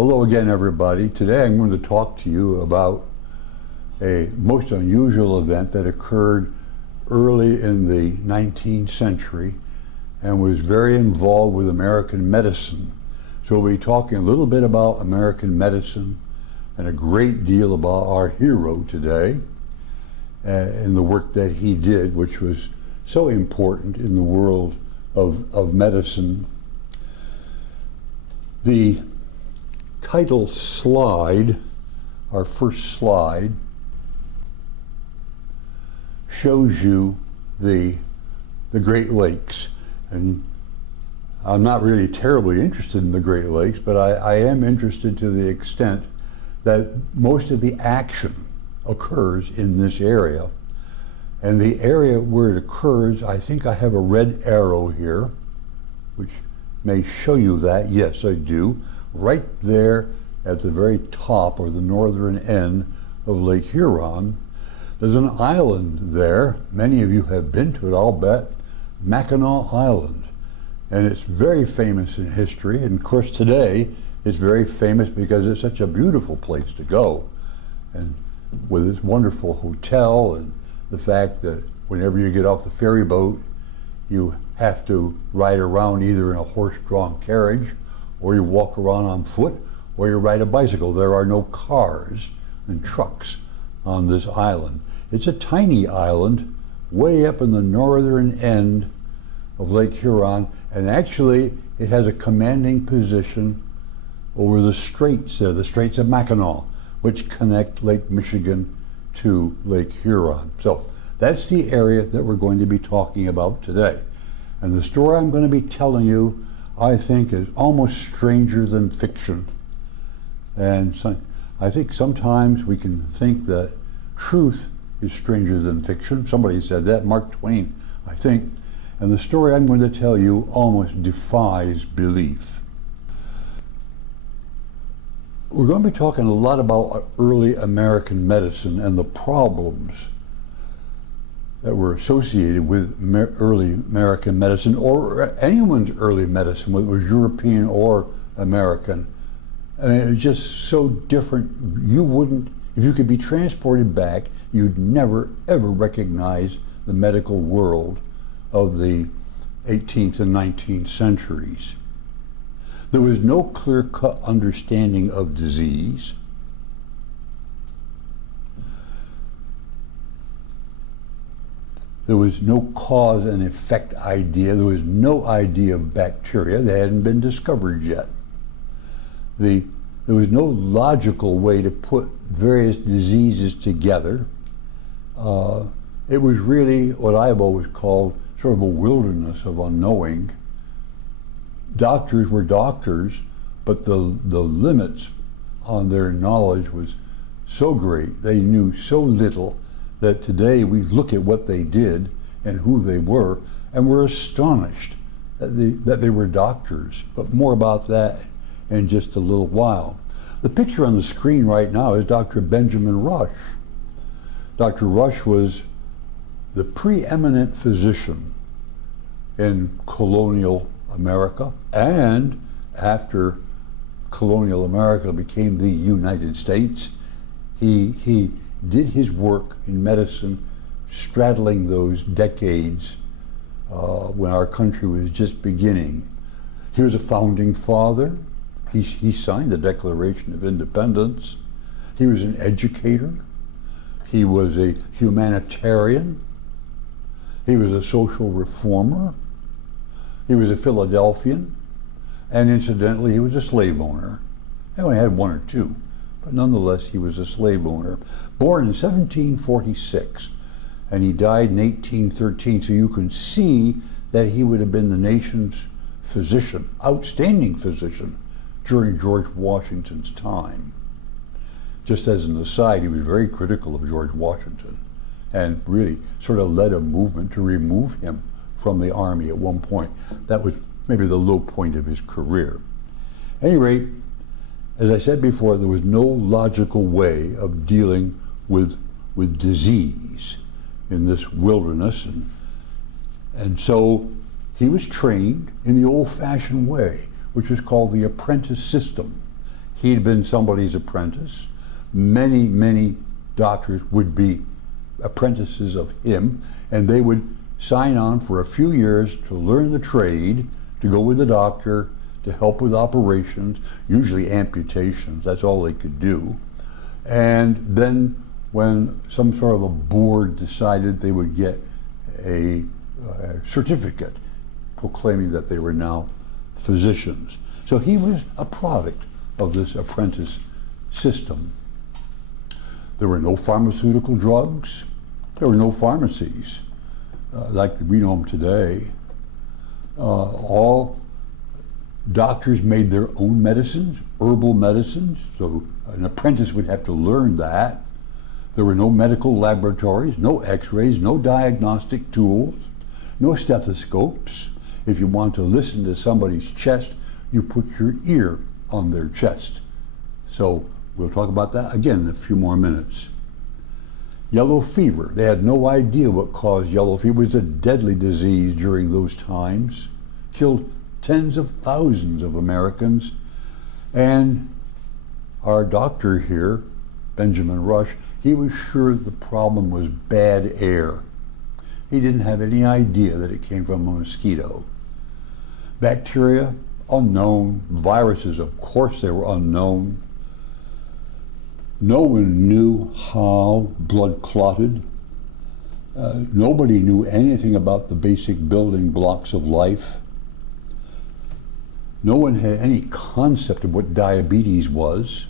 Hello again, everybody. Today I'm going to talk to you about a most unusual event that occurred early in the 19th century and was very involved with American medicine. So we'll be talking a little bit about American medicine and a great deal about our hero today and the work that he did, which was so important in the world of medicine. The title slide, our first slide, shows you the Great Lakes. And I'm not really terribly interested in the Great Lakes, but I am interested to the extent that most of the action occurs in this area. And the area where it occurs, I think I have a red arrow here, which may show you that. Yes, I do. Right there at the very top, or the northern end of Lake Huron, there's an island there. Many of you have been to it, I'll bet. Mackinaws Island. And it's very famous in history. And of course today, it's very famous because it's such a beautiful place to go. And with this wonderful hotel and the fact that whenever you get off the ferry boat, you have to ride around either in a horse-drawn carriage, or you walk around on foot, or you ride a bicycle. There are no cars and trucks on this island. It's a tiny island way up in the northern end of Lake Huron, and actually it has a commanding position over the straits there, the Straits of Mackinaws, which connect Lake Michigan to Lake Huron. So that's the area that we're going to be talking about today. And the story I'm going to be telling you, I think, is almost stranger than fiction. And so, I think sometimes we can think that truth is stranger than fiction. Somebody said that, Mark Twain, I think. And the story I'm going to tell you almost defies belief. We're going to be talking a lot about early American medicine and the problems that were associated with early American medicine, or anyone's early medicine, whether it was European or American. I mean, it's just so different. You wouldn't, if you could be transported back, you'd never ever recognize the medical world of the 18th and 19th centuries. There was no clear-cut understanding of disease. There was no cause and effect idea. There was no idea of bacteria. They hadn't been discovered yet. There was no logical way to put various diseases together. It was really what I've always called sort of a wilderness of unknowing. Doctors were doctors, but the limits on their knowledge was so great. They knew so little that today we look at what they did and who they were, and we're astonished that they were doctors. But more about that in just a little while. The picture on the screen right now is Dr. Benjamin Rush. Dr. Rush was the preeminent physician in colonial America, and after colonial America became the United States, he did his work in medicine straddling those decades when our country was just beginning. He was a founding father. He signed the Declaration of Independence. He was an educator. He was a humanitarian. He was a social reformer. He was a Philadelphian. And incidentally, he was a slave owner. He only had one or two, but nonetheless, he was a slave owner. Born in 1746, and he died in 1813, so you can see that he would have been the nation's physician, outstanding physician, during George Washington's time. Just as an aside, he was very critical of George Washington and really sort of led a movement to remove him from the army at one point. That was maybe the low point of his career. At any rate, as I said before, there was no logical way of dealing with disease in this wilderness, and so he was trained in the old-fashioned way, which was called the apprentice system. He'd been somebody's apprentice. Many, many doctors would be apprentices of him, and they would sign on for a few years to learn the trade, to go with the doctor, to help with operations, usually amputations, that's all they could do. And then when some sort of a board decided, they would get a certificate proclaiming that they were now physicians. So he was a product of this apprentice system. There were no pharmaceutical drugs. There were no pharmacies like we know them today. All doctors made their own medicines, herbal medicines, so an apprentice would have to learn that. There were no medical laboratories, no x-rays, no diagnostic tools, no stethoscopes. If you want to listen to somebody's chest, you put your ear on their chest. So we'll talk about that again in a few more minutes. Yellow fever. They had no idea what caused yellow fever. It was a deadly disease during those times. Killed tens of thousands of Americans. And our doctor here, Benjamin Rush, he was sure the problem was bad air. He didn't have any idea that it came from a mosquito. Bacteria, unknown. Viruses, of course, they were unknown. No one knew how blood clotted. Nobody knew anything about the basic building blocks of life. No one had any concept of what diabetes was.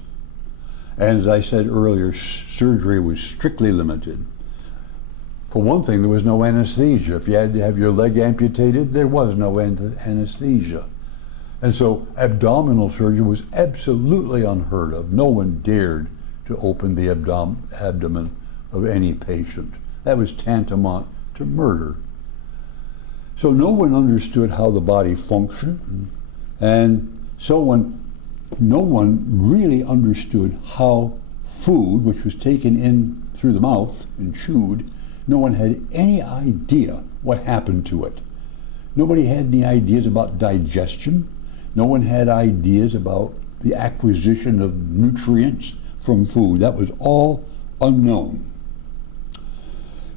And as I said earlier, surgery was strictly limited. For one thing, there was no anesthesia. If you had to have your leg amputated, there was no anesthesia. And so abdominal surgery was absolutely unheard of. No one dared to open the abdomen of any patient. That was tantamount to murder. So no one understood how the body functioned, and no one really understood how food, which was taken in through the mouth and chewed, no one had any idea what happened to it. Nobody had any ideas about digestion. No one had ideas about the acquisition of nutrients from food. That was all unknown.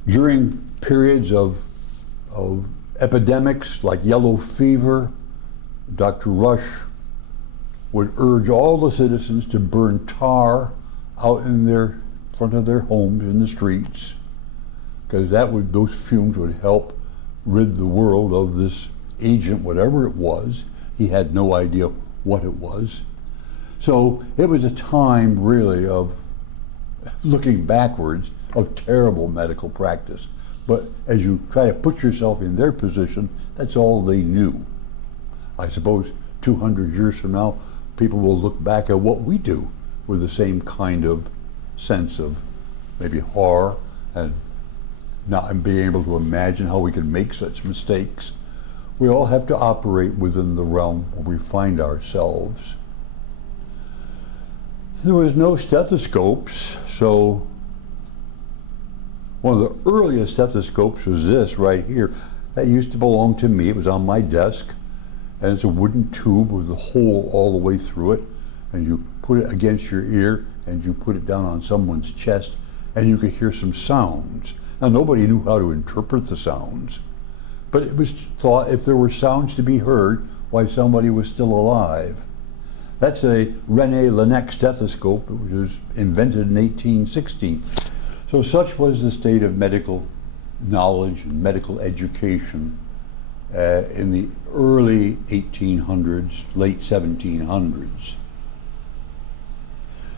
During periods of epidemics like yellow fever, Dr. Rush would urge all the citizens to burn tar out in front of their homes in the streets, because those fumes would help rid the world of this agent, whatever it was. He had no idea what it was. So it was a time really of, looking backwards, of terrible medical practice. But as you try to put yourself in their position, that's all they knew. I suppose 200 years from now, people will look back at what we do with the same kind of sense of maybe horror and not being able to imagine how we can make such mistakes. We all have to operate within the realm where we find ourselves. There was no stethoscopes, so one of the earliest stethoscopes was this right here. That used to belong to me. It was on my desk, and it's a wooden tube with a hole all the way through it, and you put it against your ear and you put it down on someone's chest, and you could hear some sounds. Now, nobody knew how to interpret the sounds, but it was thought if there were sounds to be heard, why, somebody was still alive. That's a René Laennec stethoscope, which was invented in 1816. So such was the state of medical knowledge and medical education in the early 1800s, late 1700s.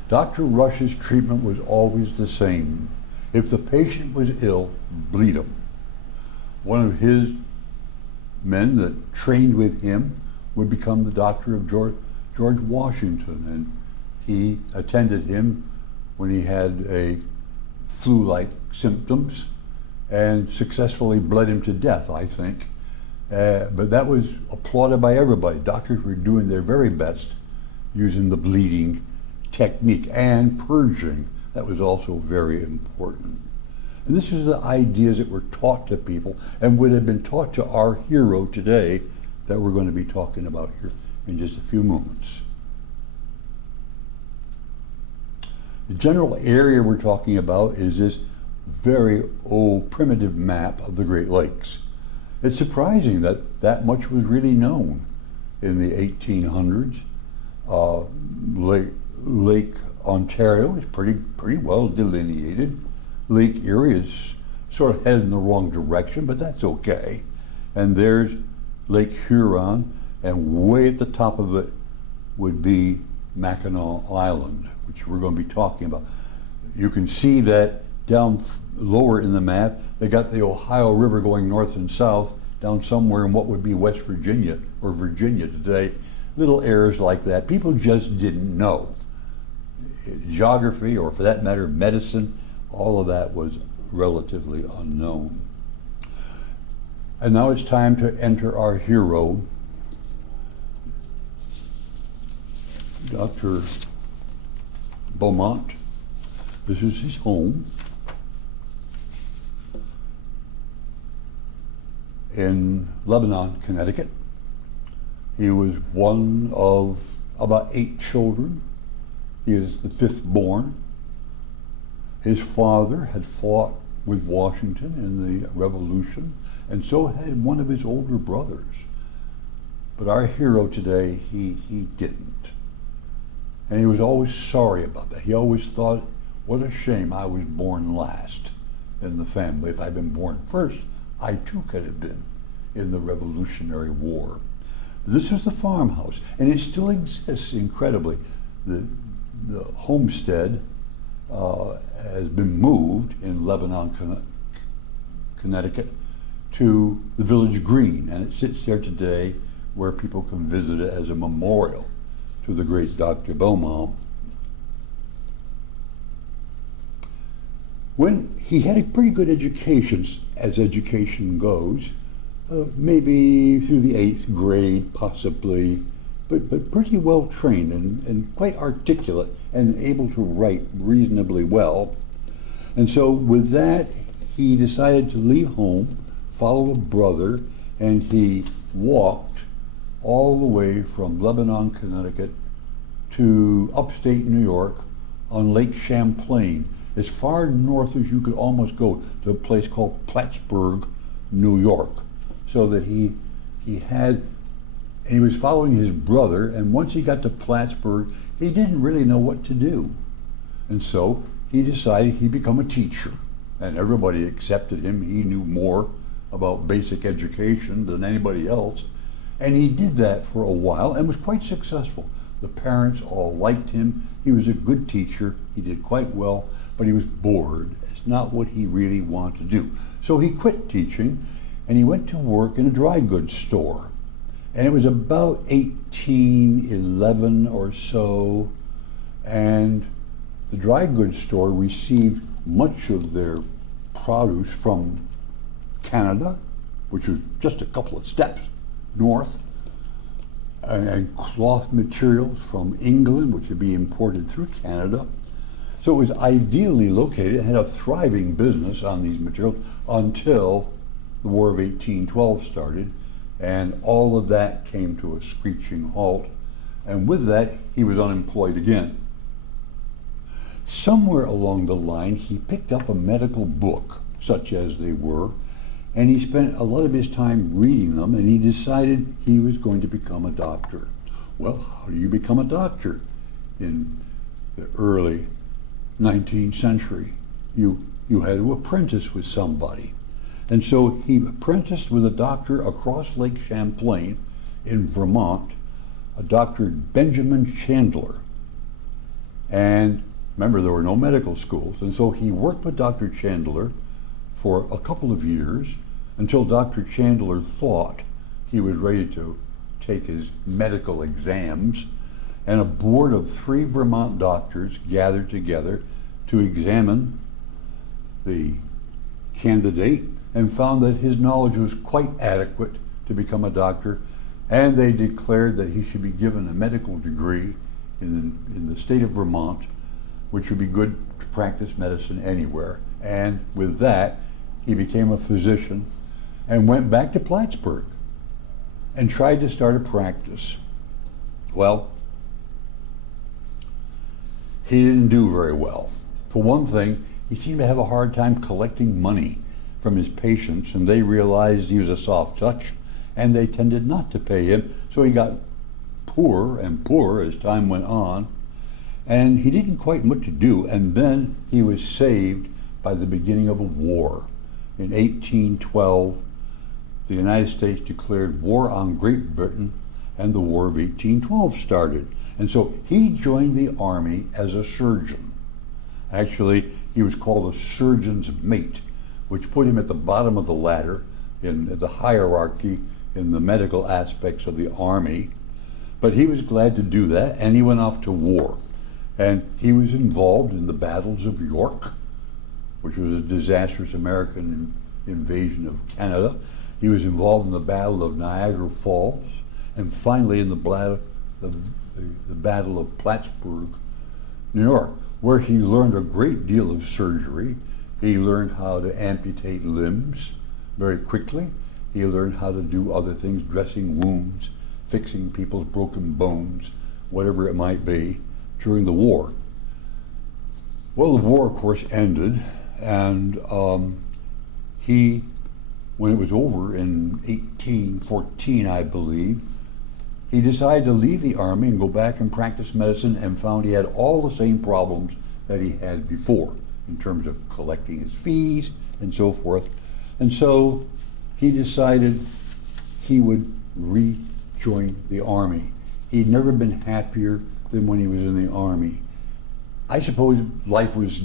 Dr. Rush's treatment was always the same. If the patient was ill, bleed him. One of his men that trained with him would become the doctor of George Washington, and he attended him when he had a flu-like symptoms and successfully bled him to death, I think. But that was applauded by everybody. Doctors were doing their very best using the bleeding technique and purging. That was also very important. And this is the ideas that were taught to people and would have been taught to our hero today that we're going to be talking about here in just a few moments. The general area we're talking about is this very old primitive map of the Great Lakes. It's surprising that that much was really known in the 1800s. Lake Ontario is pretty well delineated. Lake Erie is sort of headed in the wrong direction, but that's okay. And there's Lake Huron, and way at the top of it would be Mackinaw Island, which we're going to be talking about. You can see that down lower in the map, they got the Ohio River going north and south down somewhere in what would be West Virginia or Virginia today. Little errors like that. People just didn't know. Geography, or for that matter, medicine, all of that was relatively unknown. And now it's time to enter our hero, Dr. Beaumont. This is his home in Lebanon, Connecticut. He was one of about 8 children. He is the 5th born. His father had fought with Washington in the Revolution, and so had one of his older brothers. But our hero today, he didn't. And he was always sorry about that. He always thought, what a shame I was born last in the family. If I'd been born first, I too could have been in the Revolutionary War. This was the farmhouse, and it still exists incredibly. The homestead has been moved in Lebanon, Connecticut, to the village green, and it sits there today where people can visit it as a memorial to the great Dr. Beaumont. When he had a pretty good education, as education goes, maybe through the 8th grade, possibly, but pretty well trained and quite articulate and able to write reasonably well. And so with that, he decided to leave home, follow a brother, and he walked all the way from Lebanon, Connecticut to upstate New York on Lake Champlain, as far north as you could almost go, to a place called Plattsburgh, New York. So that he was following his brother, and once he got to Plattsburgh, he didn't really know what to do. And so he decided he'd become a teacher, and everybody accepted him. He knew more about basic education than anybody else, and he did that for a while and was quite successful. The parents all liked him. He was a good teacher. He did quite well, but he was bored. It's not what he really wanted to do. So he quit teaching, and he went to work in a dry goods store. And it was about 1811 or so, and the dry goods store received much of their produce from Canada, which was just a couple of steps north, and cloth materials from England, which would be imported through Canada. So it was ideally located and had a thriving business on these materials until the War of 1812 started, and all of that came to a screeching halt, and with that he was unemployed again. Somewhere along the line he picked up a medical book, such as they were, and he spent a lot of his time reading them, and he decided he was going to become a doctor. Well, how do you become a doctor in the early 19th century? You had to apprentice with somebody. And so he apprenticed with a doctor across Lake Champlain in Vermont, a Dr. Benjamin Chandler. And remember, there were no medical schools, and so he worked with Dr. Chandler for a couple of years until Dr. Chandler thought he was ready to take his medical exams, and a board of 3 Vermont doctors gathered together to examine the candidate and found that his knowledge was quite adequate to become a doctor, and they declared that he should be given a medical degree in the state of Vermont, which would be good to practice medicine anywhere. And with that, he became a physician and went back to Plattsburgh and tried to start a practice. Well, he didn't do very well. For one thing, he seemed to have a hard time collecting money from his patients, and they realized he was a soft touch, and they tended not to pay him, so he got poorer and poorer as time went on, and he didn't quite know what to do, and then he was saved by the beginning of a war. In 1812, the United States declared war on Great Britain, and the War of 1812 started. And so he joined the Army as a surgeon. Actually, he was called a surgeon's mate, which put him at the bottom of the ladder in the hierarchy in the medical aspects of the Army. But he was glad to do that, and he went off to war. And he was involved in the battles of York, which was a disastrous American invasion of Canada. He was involved in the Battle of Niagara Falls, and finally in the Battle of Plattsburgh, New York, where he learned a great deal of surgery. He learned how to amputate limbs very quickly. He learned how to do other things, dressing wounds, fixing people's broken bones, whatever it might be, during the war. Well, the war, of course, ended, and he, when it was over in 1814, I believe, he decided to leave the Army and go back and practice medicine, and found he had all the same problems that he had before in terms of collecting his fees and so forth. And so he decided he would rejoin the Army. He'd never been happier than when he was in the Army. I suppose life was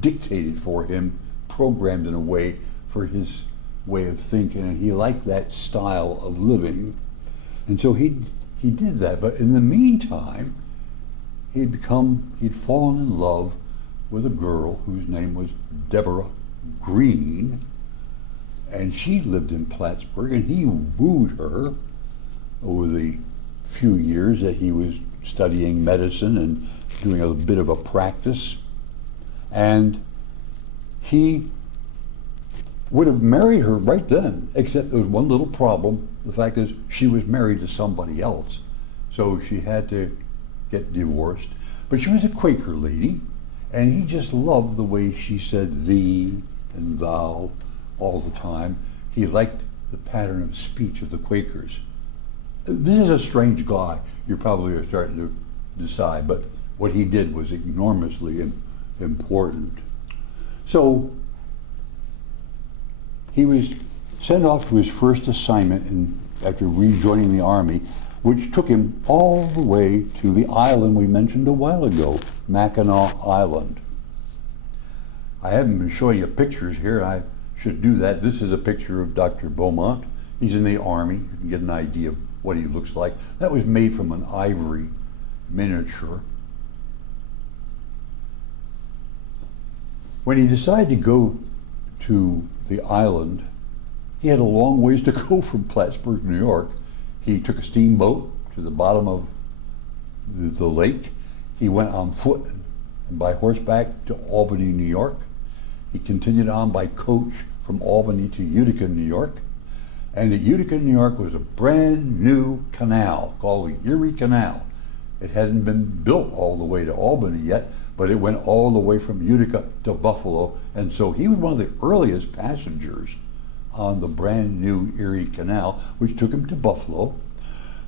dictated for him, programmed in a way for his way of thinking, and he liked that style of living. And so he did that. But in the meantime, he'd fallen in love with a girl whose name was Deborah Green, and she lived in Plattsburgh, and he wooed her over the few years that he was studying medicine and doing a bit of a practice. And he would have married her right then, except there was one little problem. The fact is, she was married to somebody else, so she had to get divorced. But she was a Quaker lady, and he just loved the way she said thee and thou all the time. He liked the pattern of speech of the Quakers. This is a strange guy, you probably are starting to decide, but what he did was enormously important. So he was sent off to his first assignment after rejoining the Army, which took him all the way to the island we mentioned a while ago, Mackinaw Island. I haven't been showing you pictures here. I should do that. This is a picture of Dr. Beaumont. He's in the Army. You can get an idea of what he looks like. That was made from an ivory miniature. When he decided to go to the island, he had a long ways to go from Plattsburgh, New York. He took a steamboat to the bottom of the lake. He went on foot and by horseback to Albany, New York. He continued on by coach from Albany to Utica, New York. And at Utica, New York was a brand new canal called the Erie Canal. It hadn't been built all the way to Albany yet, but it went all the way from Utica to Buffalo. And so he was one of the earliest passengers on the brand new Erie Canal, which took him to Buffalo.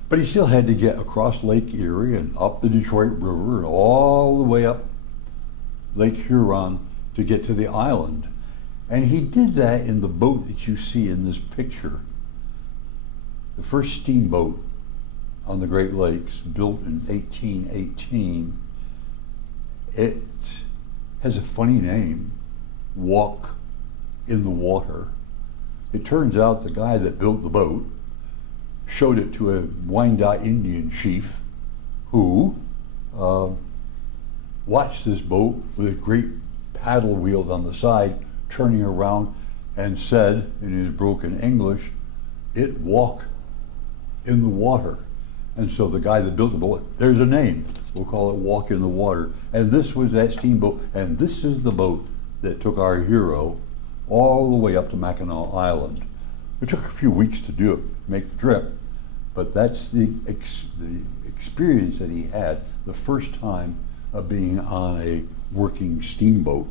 But he still had to get across Lake Erie and up the Detroit River and all the way up Lake Huron to get to the island. And he did that in the boat that you see in this picture. The first steamboat on the Great Lakes, built in 1818. It has a funny name, Walk in the Water. It turns out the guy that built the boat showed it to a Wyandot Indian chief who watched this boat with a great paddle wheel on the side, turning around, and said in his broken English, "It walk in the water." And so the guy that built the boat, there's a name, we'll call it Walk in the Water. And this was that steamboat, and this is the boat that took our hero all the way up to Mackinaw Island. It took a few weeks to do it, make the trip, but that's the experience that he had the first time of being on a working steamboat.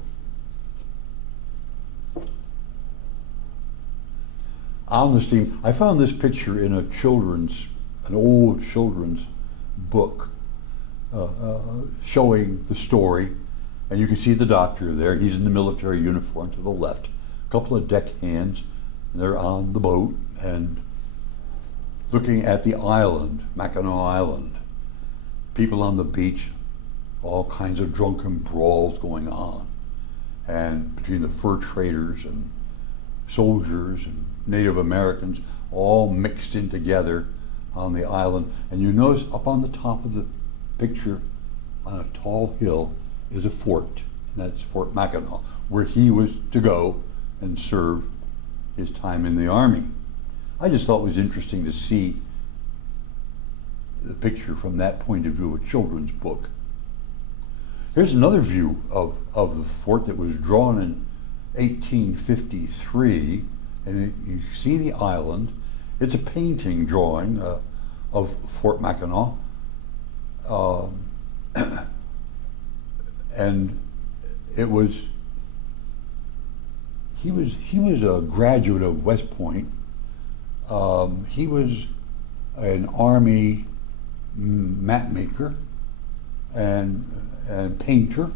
On the steam, I found this picture in an old children's book showing the story, and you can see the doctor there. He's in the military uniform to the left. A couple of deckhands, they're on the boat and looking at the island, Mackinaw Island. People on the beach, all kinds of drunken brawls going on, and between the fur traders and soldiers and Native Americans all mixed in together on the island. And you notice up on the top of the picture on a tall hill is a fort, and that's Fort Mackinaw, where he was to go and serve his time in the Army. I just thought it was interesting to see the picture from that point of view, a children's book. Here's another view of the fort that was drawn in 1853, and you see the island. It's a painting drawing of Fort Mackinaw, and it was he was a graduate of West Point. He was an Army map maker and painter,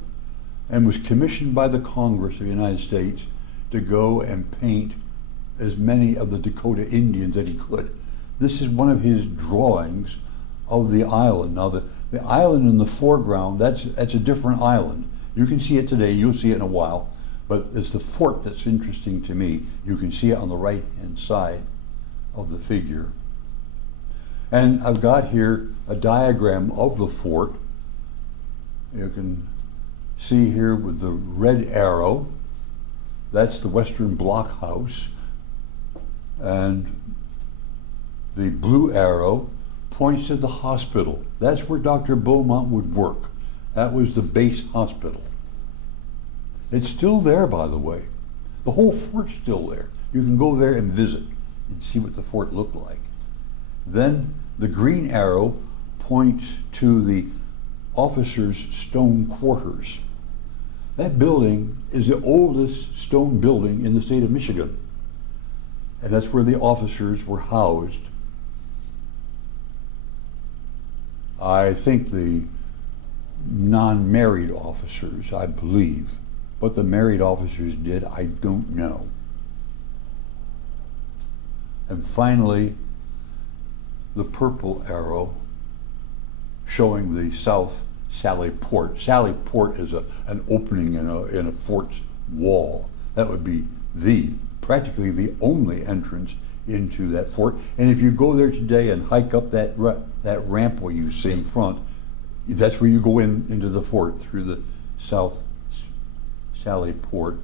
and was commissioned by the Congress of the United States to go and paint as many of the Dakota Indians that he could. This is one of his drawings of the island. Now the island in the foreground, that's a different island. You can see it today, you'll see it in a while, but it's the fort that's interesting to me. You can see it on the right hand side of the figure. And I've got here a diagram of the fort. You can see here with the red arrow, that's the Western Blockhouse, and the blue arrow points to the hospital. That's where Dr. Beaumont would work. That was the base hospital. It's still there, by the way. The whole fort's still there. You can go there and visit and see what the fort looked like. Then the green arrow points to the officers' stone quarters. That building is the oldest stone building in the state of Michigan, and that's where the officers were housed. I think the non-married officers, I believe. What the married officers did, I don't know. And finally, the purple arrow showing the South Sally Port. Sally Port is an opening in a fort's wall. That would be practically the only entrance into that fort. And if you go there today and hike up that ramp where you see in front, that's where you go into the fort, through the South Sally Port.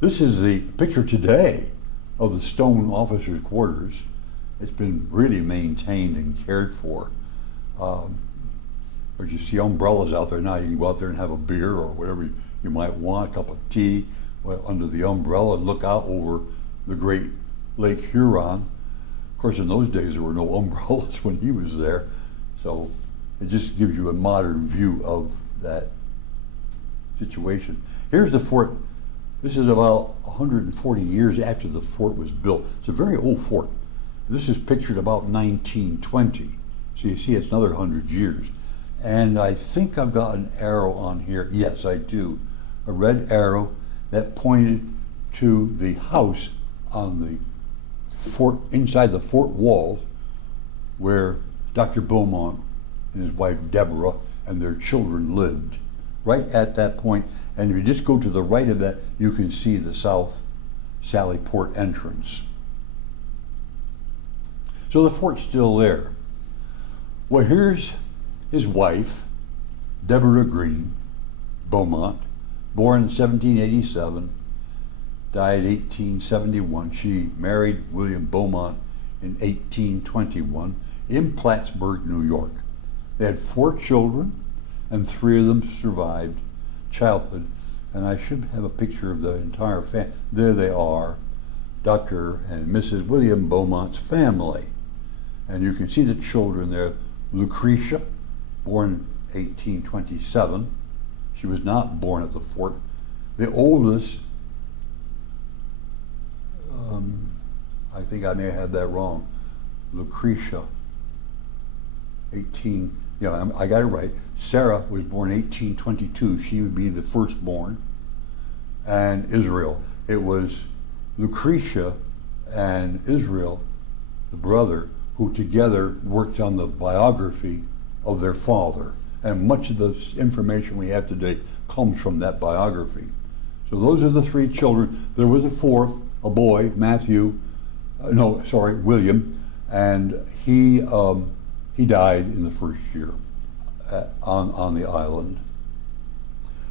This is the picture today of the stone officers' quarters. It's been really maintained and cared for. As you see umbrellas out there now, you can go out there and have a beer or whatever you might want, a cup of tea under the umbrella and look out over the great Lake Huron. Of course, in those days there were no umbrellas when he was there, so it just gives you a modern view of that situation. Here's the fort. This is about 140 years after the fort was built. It's a very old fort. This is pictured about 1920. So you see it's another 100 years. And I think I've got an arrow on here. Yes, I do. A red arrow that pointed to the house on the fort, inside the fort walls, where Dr. Beaumont and his wife Deborah and their children lived. Right at that point. And if you just go to the right of that, you can see the South Sally Port entrance. So the fort's still there. Well, here's his wife, Deborah Green Beaumont, born in 1787, died 1871. She married William Beaumont in 1821 in Plattsburgh, New York. They had 4 children, and 3 of them survived childhood. And I should have a picture of the entire family. There they are, Dr. and Mrs. William Beaumont's family. And you can see the children there. Lucretia, born 1827. She was not born at the fort. The oldest, I think I may have had that wrong, Lucretia, I got it right. Sarah was born 1822. She would be the firstborn. And Israel. It was Lucretia and Israel, the brother, who together worked on the biography of their father. And much of the information we have today comes from that biography. So those are the three children. There was a fourth, a boy, William, and he died in the first year on the island.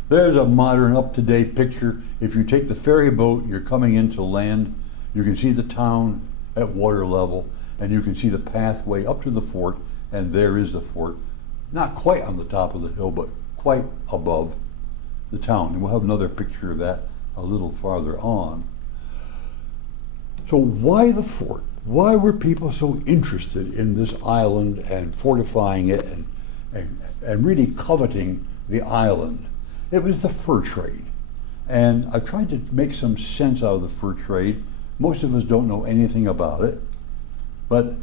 There's a modern, up-to-date picture. If you take the ferry boat, you're coming into land, you can see the town at water level, and you can see the pathway up to the fort, and there is the fort. Not quite on the top of the hill, but quite above the town. And we'll have another picture of that a little farther on. So why the fort? Why were people so interested in this island and fortifying it and really coveting the island? It was the fur trade. And I've tried to make some sense out of the fur trade. Most of us don't know anything about it, but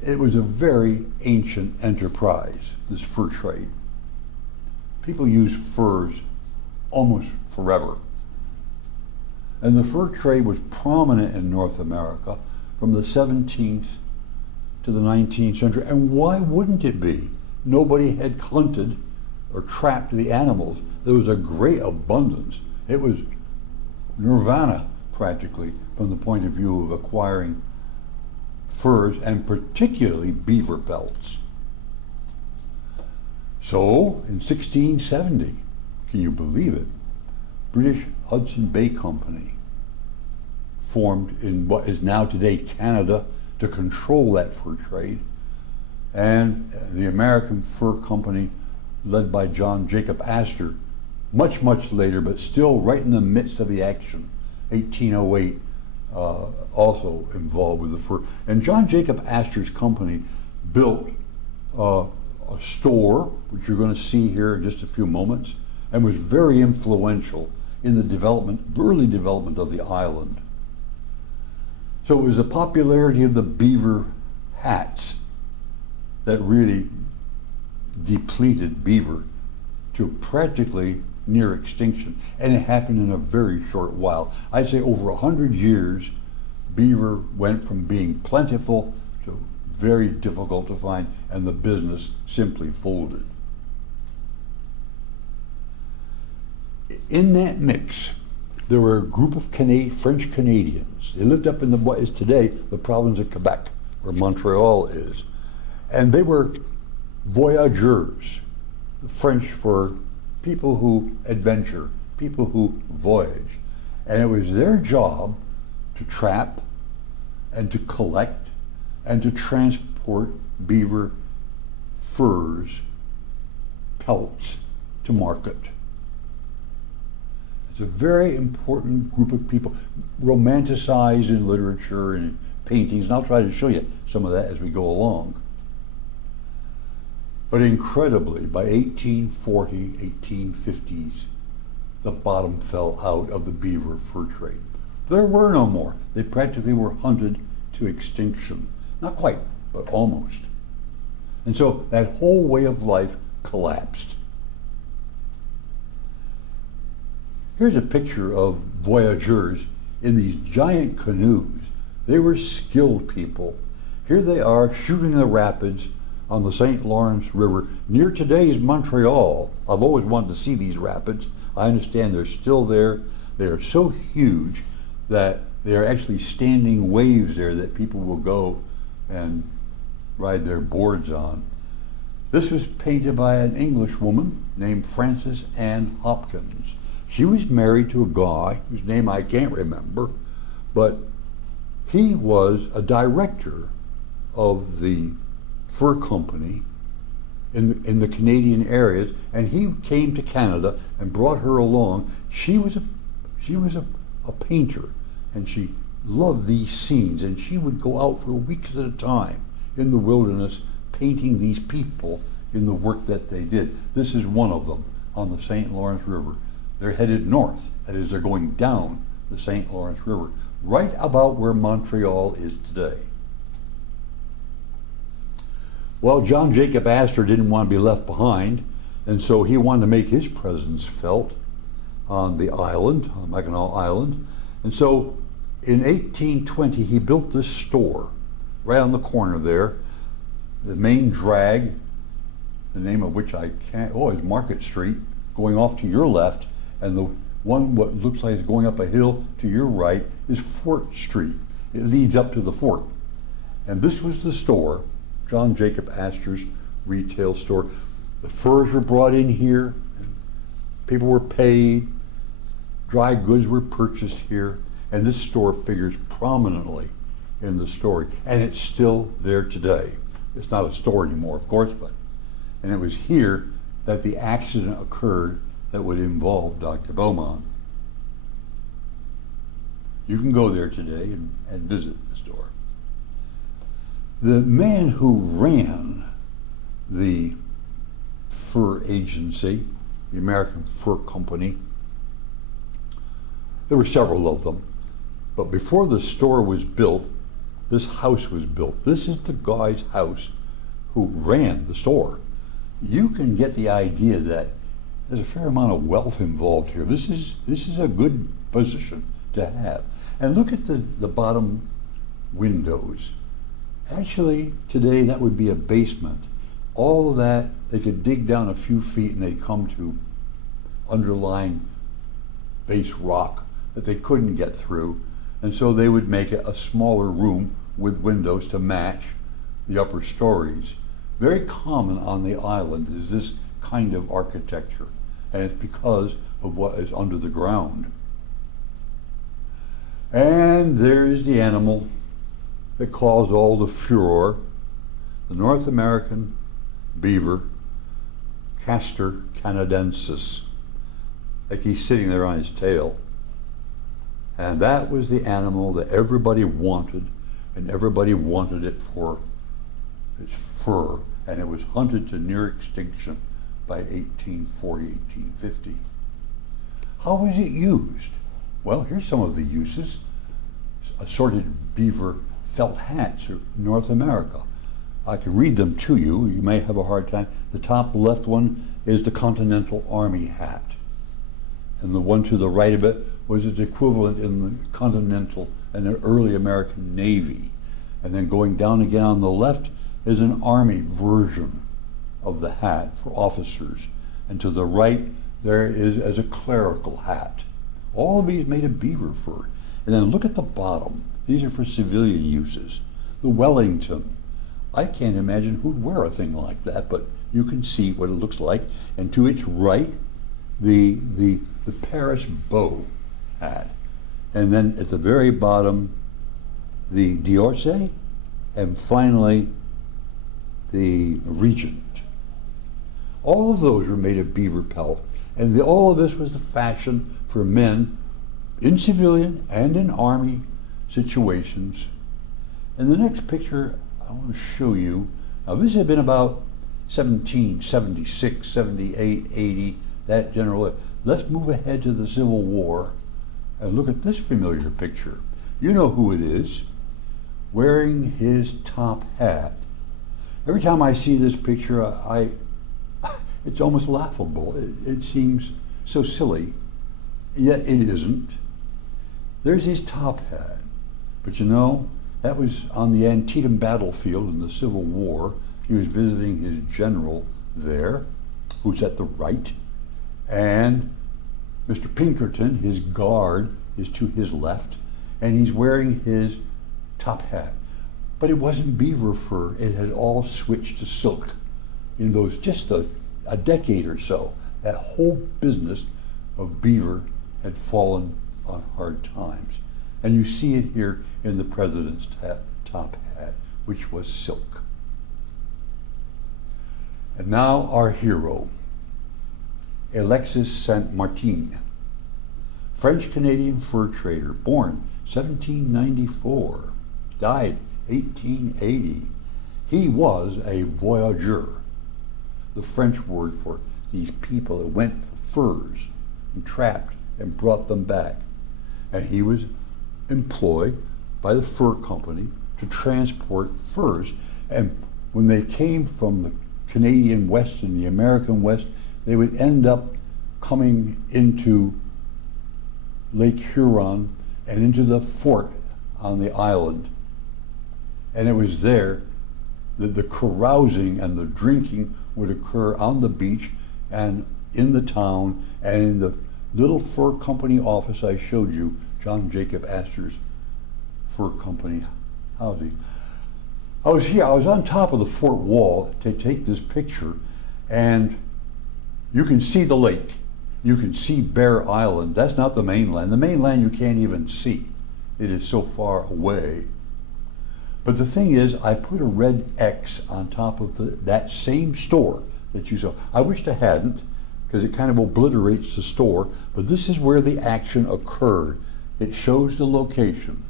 it was a very ancient enterprise, this fur trade. People use furs almost forever. And the fur trade was prominent in North America from the 17th to the 19th century. And why wouldn't it be? Nobody had hunted or trapped the animals. There was a great abundance. It was nirvana, practically, from the point of view of acquiring furs, and particularly beaver pelts. So, in 1670, can you believe it, British Hudson Bay Company formed in what is now today Canada to control that fur trade, and the American Fur Company, led by John Jacob Astor, much, much later, but still right in the midst of the action, 1808, also involved with the fur. And John Jacob Astor's company built a store, which you're going to see here in just a few moments, and was very influential in the early development of the island. So it was the popularity of the beaver hats that really depleted beaver to practically near extinction, and it happened in a very short while. I'd say over 100 years, beaver went from being plentiful to very difficult to find, and the business simply folded. In that mix, there were a group of French Canadians. They lived up in what is today the province of Quebec, where Montreal is, and they were voyageurs, French for people who adventure, people who voyage. And it was their job to trap and to collect and to transport beaver furs, pelts, to market. It's a very important group of people, romanticized in literature and paintings, and I'll try to show you some of that as we go along. But incredibly, by 1840, 1850s, the bottom fell out of the beaver fur trade. There were no more. They practically were hunted to extinction. Not quite, but almost. And so that whole way of life collapsed. Here's a picture of voyageurs in these giant canoes. They were skilled people. Here they are shooting the rapids on the St. Lawrence River near today's Montreal. I've always wanted to see these rapids. I understand they're still there. They are so huge that they are actually standing waves there that people will go and ride their boards on. This was painted by an English woman named Frances Ann Hopkins. She was married to a guy whose name I can't remember, but he was a director of the fur company in the Canadian areas, and he came to Canada and brought her along. She was a painter, and she loved these scenes, and she would go out for weeks at a time in the wilderness painting these people in the work that they did. This is one of them on the St. Lawrence River. They're headed north, that is, they're going down the St. Lawrence River, right about where Montreal is today. Well, John Jacob Astor didn't want to be left behind, and so he wanted to make his presence felt on the island, on Mackinaw Island. And so in 1820, he built this store right on the corner there, the main drag, the name of which I can't, is Market Street, going off to your left, and the one what looks like it's going up a hill to your right is Fort Street. It leads up to the fort. And this was the store, John Jacob Astor's retail store. The furs were brought in here, people were paid, dry goods were purchased here, and this store figures prominently in the story. And it's still there today. It's not a store anymore, of course, and it was here that the accident occurred that would involve Dr. Beaumont. You can go there today and visit the store. The man who ran the fur agency, the American Fur Company, there were several of them, but before the store was built, this house was built. This is the guy's house who ran the store. You can get the idea that there's a fair amount of wealth involved here. This is a good position to have. And look at the bottom windows. Actually, today that would be a basement. All of that, they could dig down a few feet and they'd come to underlying base rock that they couldn't get through. And so they would make it a smaller room with windows to match the upper stories. Very common on the island is this kind of architecture, and it's because of what is under the ground. And there is the animal that caused all the furor, the North American beaver, Castor canadensis, like he's sitting there on his tail. And that was the animal that everybody wanted, and everybody wanted it for its fur, and it was hunted to near extinction by 1840, 1850. How was it used? Well, here's some of the uses. Assorted beaver felt hats in North America. I can read them to you. You may have a hard time. The top left one is the Continental Army hat. And the one to the right of it was its equivalent in the Continental and the early American Navy. And then going down again on the left is an Army version of the hat for officers. And to the right, there is as a clerical hat. All of these made of beaver fur. And then look at the bottom. These are for civilian uses. The Wellington. I can't imagine who'd wear a thing like that, but you can see what it looks like. And to its right, the Paris bow hat. And then at the very bottom, the D'Orsay, and finally, the Regent. All of those were made of beaver pelt. And all of this was the fashion for men in civilian and in Army situations. And the next picture I want to show you, now this had been about 1776, 78, 80, that general. Let's move ahead to the Civil War and look at this familiar picture. You know who it is, wearing his top hat. Every time I see this picture, it's almost laughable. It seems so silly, yet it isn't. There's his top hat, but you know, that was on the Antietam battlefield in the Civil War. He was visiting his general there, who's at the right, and Mr. Pinkerton, his guard, is to his left, and he's wearing his top hat. But it wasn't beaver fur, it had all switched to silk in those, just a decade or so. That whole business of beaver had fallen on hard times. And you see it here in the president's top hat, which was silk. And now our hero, Alexis San Martin, French-Canadian fur trader, born 1794, died 1880. He was a voyageur. the French word for these people that went for furs and trapped and brought them back. And he was employed by the fur company to transport furs. And when they came from the Canadian West and the American West, they would end up coming into Lake Huron and into the fort on the island. And it was there that the carousing and the drinking would occur on the beach and in the town and in the little fur company office I showed you, John Jacob Astor's fur company housing. I was on top of the fort wall to take this picture, and you can see the lake. You can see Bear Island. That's not the mainland. The mainland you can't even see. It is so far away. But the thing is, I put a red X on top of that same store that you saw. I wished I hadn't, because it kind of obliterates the store, but this is where the action occurred. It shows the location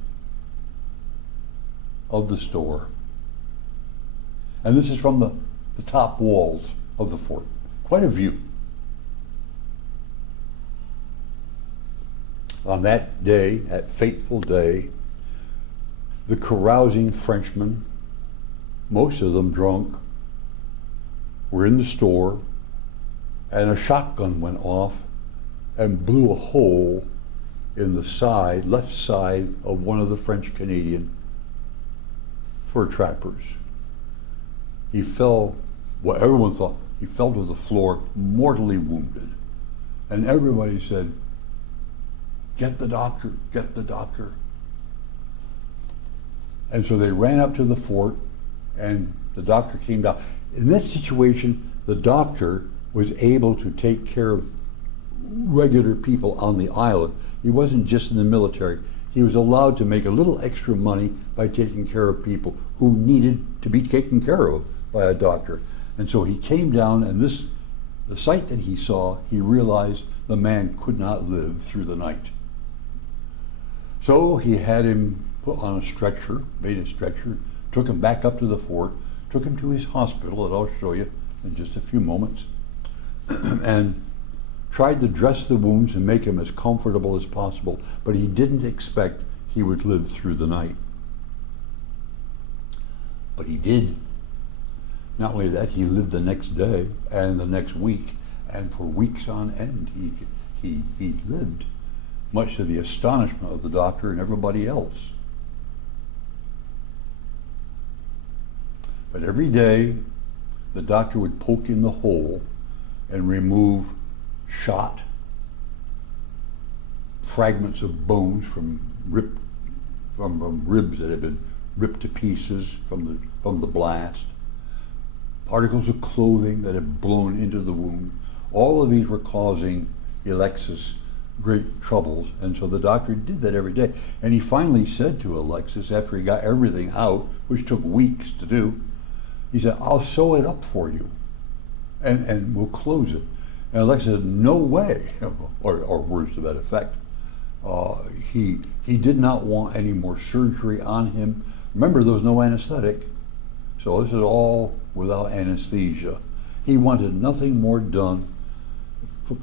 of the store. And this is from the top walls of the fort. Quite a view. On that day, that fateful day, the carousing Frenchmen, most of them drunk, were in the store, and a shotgun went off and blew a hole in the left side of one of the French Canadian fur trappers. He fell, what everyone thought, he fell to the floor mortally wounded. And everybody said, "Get the doctor, get the doctor." And so they ran up to the fort, and the doctor came down. In this situation, the doctor was able to take care of regular people on the island. He wasn't just in the military. He was allowed to make a little extra money by taking care of people who needed to be taken care of by a doctor. And so he came down, and the sight that he saw, he realized the man could not live through the night. So he had him put on a stretcher, made a stretcher, took him back up to the fort, took him to his hospital that I'll show you in just a few moments, and tried to dress the wounds and make him as comfortable as possible, but he didn't expect he would live through the night. But he did. Not only that, he lived the next day and the next week, and for weeks on end he lived, much to the astonishment of the doctor and everybody else. But every day, the doctor would poke in the hole and remove shot, fragments of bones from ribs that had been ripped to pieces from the blast, particles of clothing that had blown into the wound. All of these were causing Alexis great troubles, and so the doctor did that every day. And he finally said to Alexis, after he got everything out, which took weeks to do, he said, "I'll sew it up for you, and we'll close it." And Alexis said, "No way," or words to that effect. He did not want any more surgery on him. Remember, there was no anesthetic, so this is all without anesthesia. He wanted nothing more done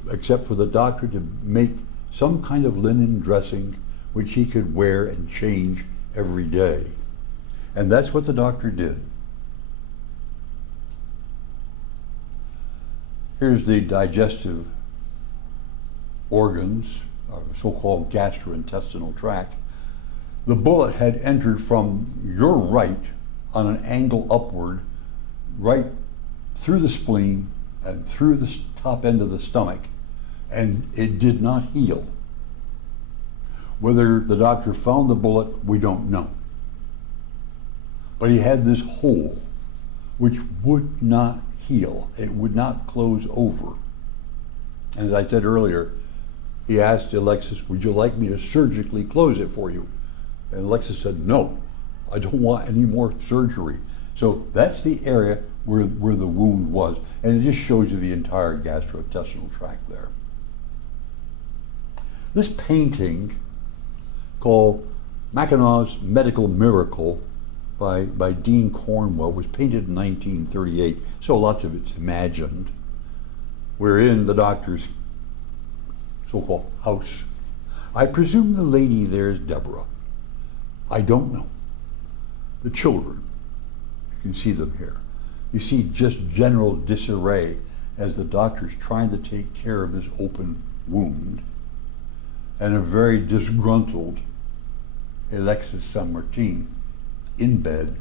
except for the doctor to make some kind of linen dressing which he could wear and change every day. And that's what the doctor did. Here's the digestive organs, so-called gastrointestinal tract. The bullet had entered from your right on an angle upward, right through the spleen and through the top end of the stomach, and it did not heal. Whether the doctor found the bullet, we don't know. But he had this hole which would not heal. It would not close over. And as I said earlier, he asked Alexis, "Would you like me to surgically close it for you?" And Alexis said, "No, I don't want any more surgery." So that's the area where the wound was. And it just shows you the entire gastrointestinal tract there. This painting, called Mackinaws' Medical Miracle, by Dean Cornwell, was painted in 1938, so lots of it's imagined. We're in the doctor's so-called house. I presume the lady there is Deborah. I don't know. The children, you can see them here. You see just general disarray as the doctor's trying to take care of this open wound, and a very disgruntled Alexis San Martin in bed.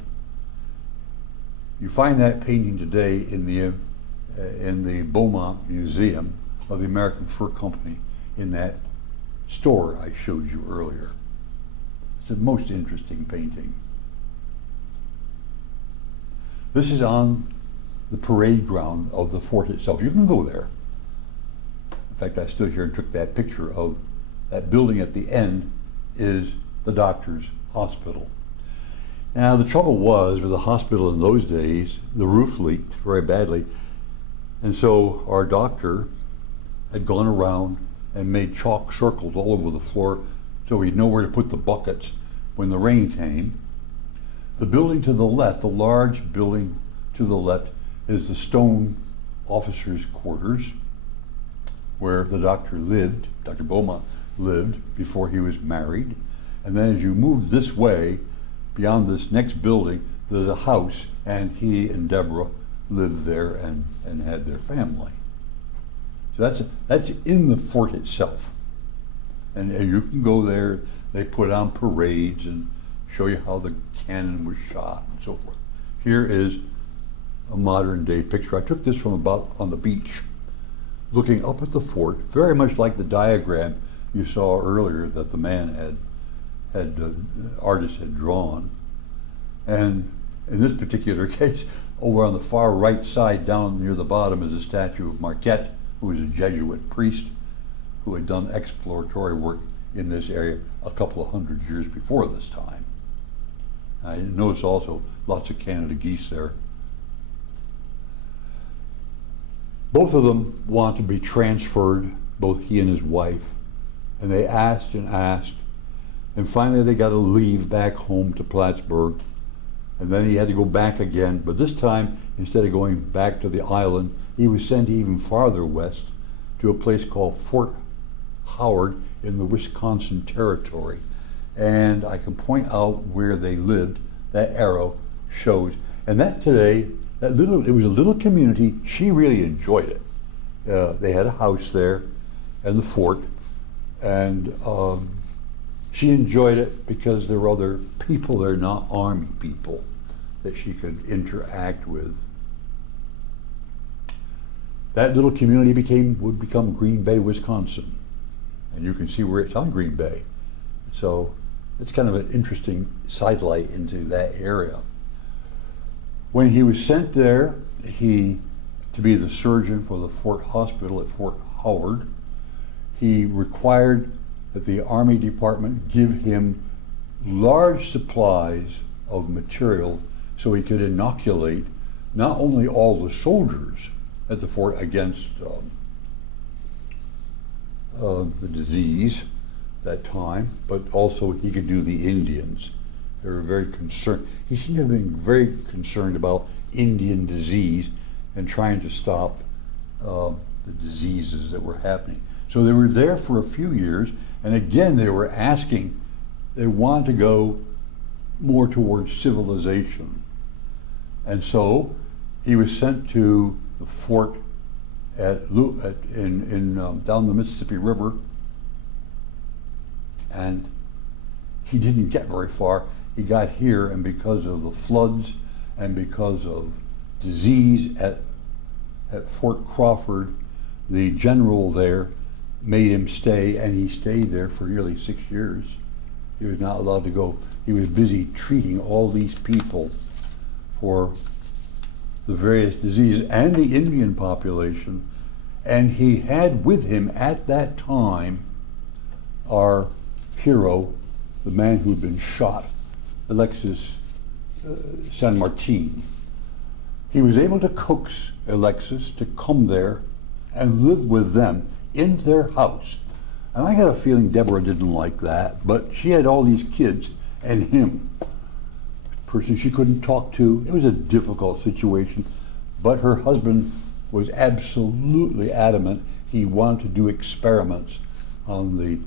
You find that painting today in the Beaumont Museum of the American Fur Company in that store I showed you earlier. It's a most interesting painting. This is on the parade ground of the fort itself. You can go there. In fact, I stood here and took that picture of that building at the end is the doctor's hospital. Now, the trouble was with the hospital in those days, the roof leaked very badly. And so our doctor had gone around and made chalk circles all over the floor so he'd know where to put the buckets when the rain came. The building to the left, the large building to the left, is the stone officers' quarters where the doctor lived, Dr. Beaumont lived before he was married. And then as you move this way, beyond this next building, there's a house, and he and Deborah lived there and had their family. So that's in the fort itself. And you can go there. They put on parades and show you how the cannon was shot and so forth. Here is a modern day picture. I took this from about on the beach, looking up at the fort, very much like the diagram you saw earlier that the man the artist had drawn. And in this particular case, over on the far right side, down near the bottom, is a statue of Marquette, who was a Jesuit priest who had done exploratory work in this area a couple of hundred years before this time. I notice also lots of Canada geese there. Both of them want to be transferred, both he and his wife, and they asked and asked, and finally they got to leave back home to Plattsburgh, and then he had to go back again, but this time, instead of going back to the island, he was sent even farther west to a place called Fort Howard in the Wisconsin Territory. And I can point out where they lived. That arrow shows. And that today, it was a little community. She really enjoyed it. They had a house there and the fort, and she enjoyed it because there were other people there, not Army people, that she could interact with. That little community would become Green Bay, Wisconsin. And you can see where it's on Green Bay. So it's kind of an interesting sidelight into that area. When he was sent there, to be the surgeon for the Fort Hospital at Fort Howard, he required that the Army Department give him large supplies of material so he could inoculate not only all the soldiers at the fort against the disease that time, but also he could do the Indians. They were very concerned. He seemed to have been very concerned about Indian disease and trying to stop the diseases that were happening. So they were there for a few years, and again they were asking, they wanted to go more towards civilization. And so he was sent to the fort down the Mississippi River, and he didn't get very far. He got here, and because of the floods and because of disease at Fort Crawford, the general there made him stay, and he stayed there for nearly 6 years. He was not allowed to go. He was busy treating all these people for the various diseases and the Indian population, and he had with him at that time our hero, the man who had been shot, Alexis San Martin. He was able to coax Alexis to come there and live with them in their house. And I got a feeling Deborah didn't like that, but she had all these kids and him. person she couldn't talk to. It was a difficult situation, but her husband was absolutely adamant. He wanted to do experiments on the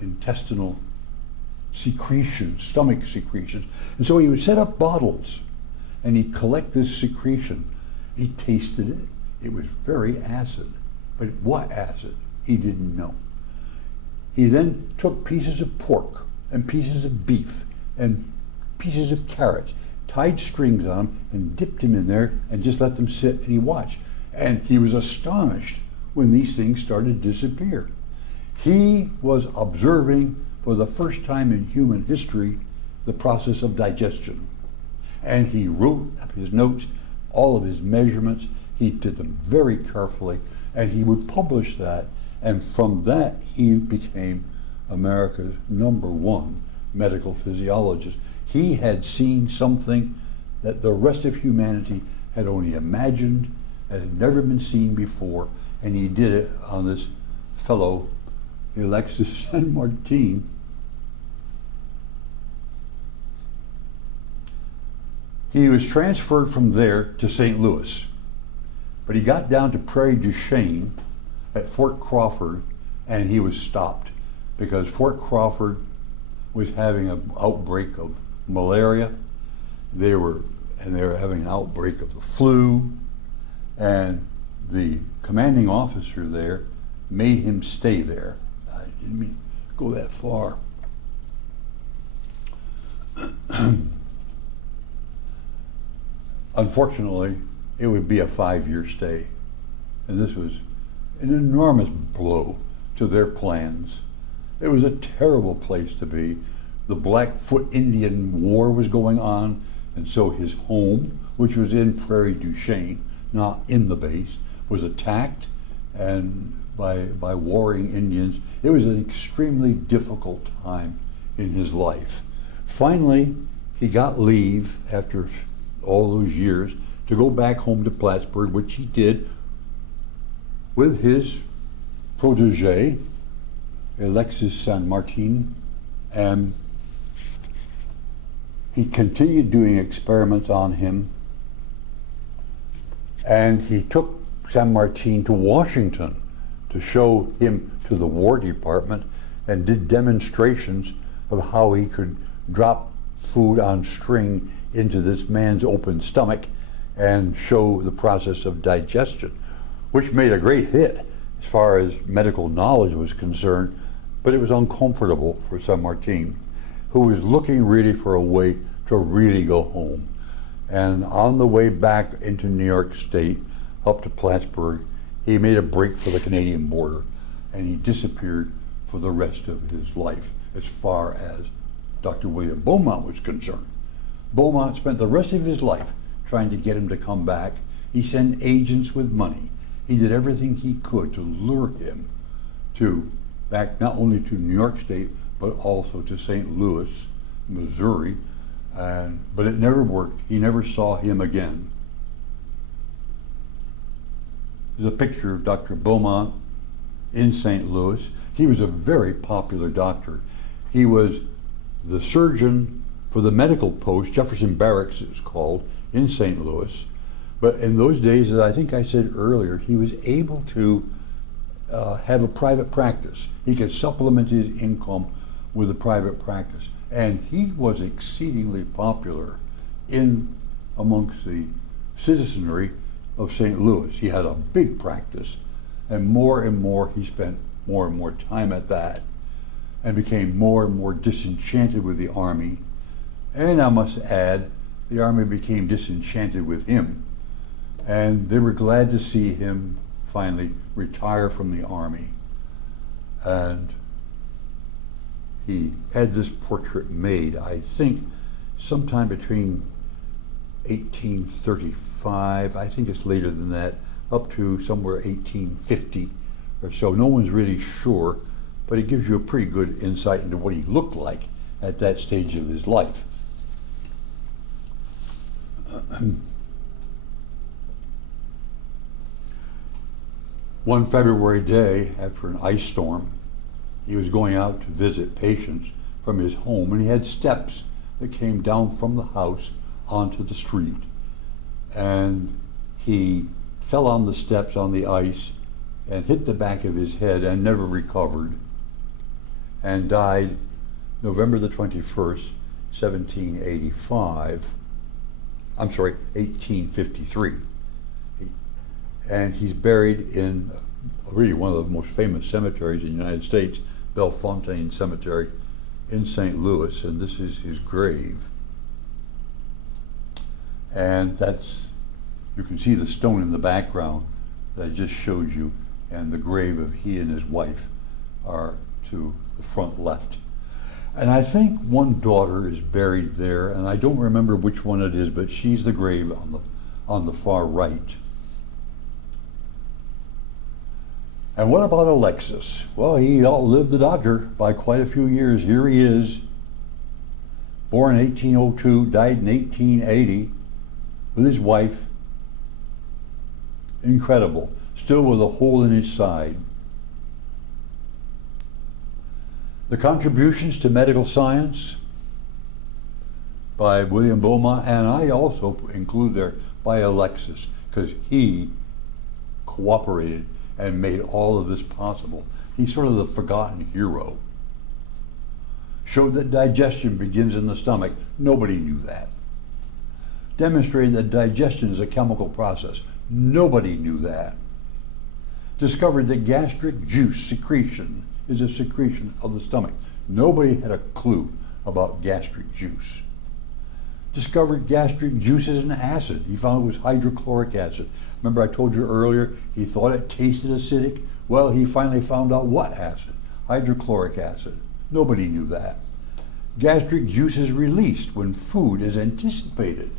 intestinal secretions, stomach secretions. And so he would set up bottles and he'd collect this secretion. He tasted it. It was very acid. But what acid? He didn't know. He then took pieces of pork and pieces of beef and pieces of carrots, tied strings on them and dipped him in there and just let them sit, and he watched. And he was astonished when these things started to disappear. He was observing for the first time in human history the process of digestion. And he wrote up his notes, all of his measurements. He did them very carefully, and he would publish that. And from that, he became America's #1 medical physiologist. He had seen something that the rest of humanity had only imagined, and had never been seen before, and he did it on this fellow, Alexis San Martin. He was transferred from there to St. Louis, but he got down to Prairie du Chien at Fort Crawford, and he was stopped because Fort Crawford was having an outbreak of malaria. They were having an outbreak of the flu, and the commanding officer there made him stay there. I didn't mean to go that far. Unfortunately, it would be a 5-year stay, and this was an enormous blow to their plans. It was a terrible place to be. The Blackfoot Indian War was going on, and so his home, which was in Prairie du Chien, not in the base, was attacked and by warring Indians. It was an extremely difficult time in his life. Finally, he got leave after all those years to go back home to Plattsburgh, which he did with his protege, Alexis San Martin, and he continued doing experiments on him, and he took San Martin to Washington to show him to the War Department and did demonstrations of how he could drop food on string into this man's open stomach and show the process of digestion, which made a great hit as far as medical knowledge was concerned, but it was uncomfortable for San Martin, who was looking really for a way to really go home. And on the way back into New York State, up to Plattsburgh, he made a break for the Canadian border, and he disappeared for the rest of his life as far as Dr. William Beaumont was concerned. Beaumont spent the rest of his life trying to get him to come back. He sent agents with money. He did everything he could to lure him to back not only to New York State, but also to St. Louis, Missouri, but it never worked. He never saw him again. There's a picture of Dr. Beaumont in St. Louis. He was a very popular doctor. He was the surgeon for the medical post, Jefferson Barracks it was called, in St. Louis. But in those days, as I think I said earlier, he was able to have a private practice. He could supplement his income with a private practice. And he was exceedingly popular amongst the citizenry of St. Louis. He had a big practice, and more he spent more and more time at that, and became more and more disenchanted with the Army. And I must add, the Army became disenchanted with him, and they were glad to see him finally retire from the Army. And he had this portrait made, I think, sometime between 1835, I think it's later than that, up to somewhere 1850 or so. No one's really sure, but it gives you a pretty good insight into what he looked like at that stage of his life. One February day, after an ice storm, he was going out to visit patients from his home, and he had steps that came down from the house onto the street, and he fell on the steps on the ice and hit the back of his head and never recovered, and died November the 21st, 1853. And he's buried in really one of the most famous cemeteries in the United States, Bellefontaine Cemetery in St. Louis, and this is his grave. And you can see the stone in the background that I just showed you, and the grave of he and his wife are to the front left. And I think one daughter is buried there, and I don't remember which one it is, but she's the grave on the far right. And what about Alexis? Well, he outlived the doctor by quite a few years. Here he is, born in 1802, died in 1880, with his wife. Incredible, still with a hole in his side. The contributions to medical science by William Beaumont, and I also include there by Alexis, because he cooperated and made all of this possible. He's sort of the forgotten hero. Showed that digestion begins in the stomach. Nobody knew that. Demonstrated that digestion is a chemical process. Nobody knew that. Discovered that gastric juice secretion is a secretion of the stomach. Nobody had a clue about gastric juice. Discovered gastric juice is an acid. He found it was hydrochloric acid. Remember I told you earlier he thought it tasted acidic? Well, he finally found out what acid. Hydrochloric acid. Nobody knew that. Gastric juice is released when food is anticipated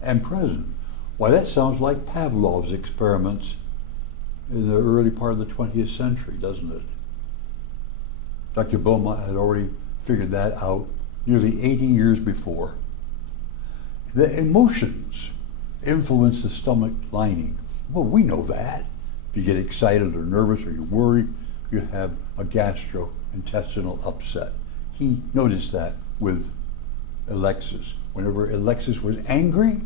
and present. Why, that sounds like Pavlov's experiments in the early part of the 20th century, doesn't it? Dr. Beaumont had already figured that out nearly 80 years before. The emotions influence the stomach lining. Well, we know that. If you get excited or nervous or you worry, you have a gastrointestinal upset. He noticed that with Alexis. Whenever Alexis was angry,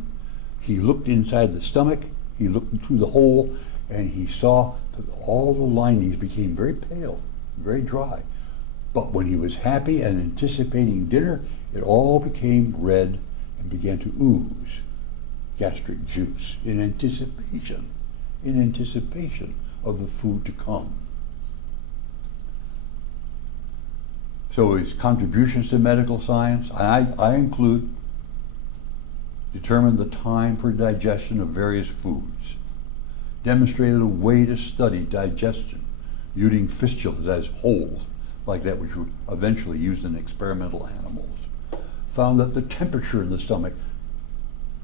he looked inside the stomach, he looked through the hole, and he saw that all the linings became very pale, very dry. But when he was happy and anticipating dinner, it all became red and began to ooze gastric juice in anticipation of the food to come. So his contributions to medical science, I include, determined the time for digestion of various foods, demonstrated a way to study digestion using fistulas as holes like that which were eventually used in experimental animals, found that the temperature in the stomach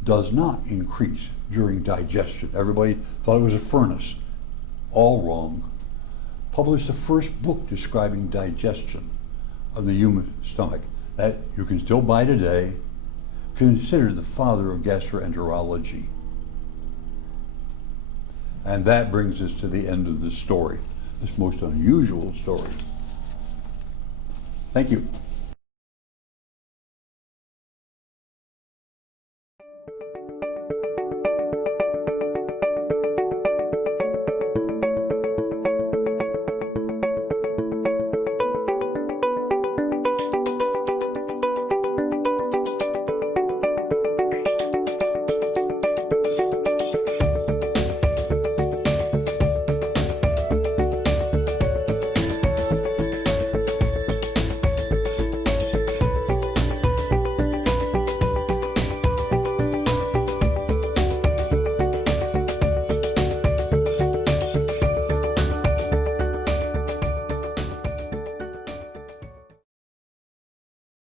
does not increase during digestion. Everybody thought it was a furnace. All wrong. Published the first book describing digestion of the human stomach that you can still buy today, considered the father of gastroenterology. And that brings us to the end of this story, this most unusual story. Thank you.